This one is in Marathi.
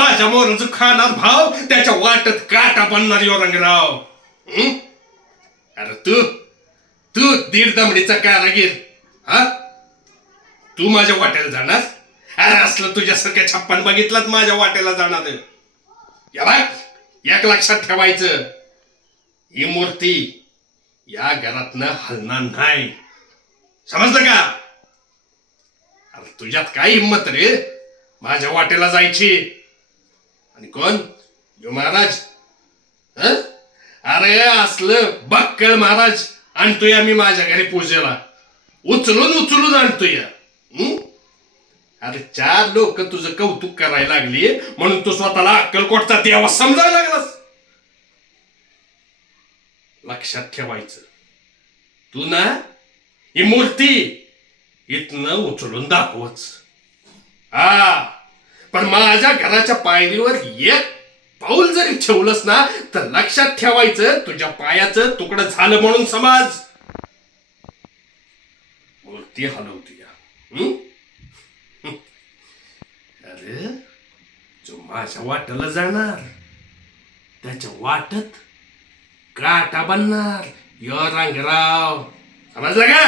माझ्या मोराचं खाणार भाव त्याच्या वाटत काटा बनणार यो रंगराव. अरे तू तू दीड दमडीचा कारागीर, हा? तू माझ्या वाट्याला जाणार? अरे असलं तुझ्यासारख्या छप्पन बघितलात माझ्या वाट्याला जाणार. या बाय, एक लक्षात ठेवायचं, ही मूर्ती या घरातनं हलणार नाही, समजलं का? अरे तुझ्यात काय हिंमत रे माझ्या वाटेला जायची? आणि कोण यो महाराज? अरे असलं बक्कळ महाराज आणतोय आम्ही माझ्या घरी पूजेला, उचलून उचलून आणतोय. अरे चार लोक तुझं कौतुक करायला लागली म्हणून तू स्वतःला अक्कलकोटचा देवा समजायला लागलास. लक्षात ठेवायचं, तू ना ही मूर्ती इथनं उचलून दाखवच. हा, पण माझ्या घराच्या पायरीवर एक पाऊल जरी ठेवलंस ना तर लक्षात ठेवायचं, तुझ्या पायाचं तुकडं झालं म्हणून समज. मूर्ती हलवती. अरे जो माझ्या वाट्याला जाणार त्याच्या वाटत काटा बनणार यो रंगराव, समजलं का?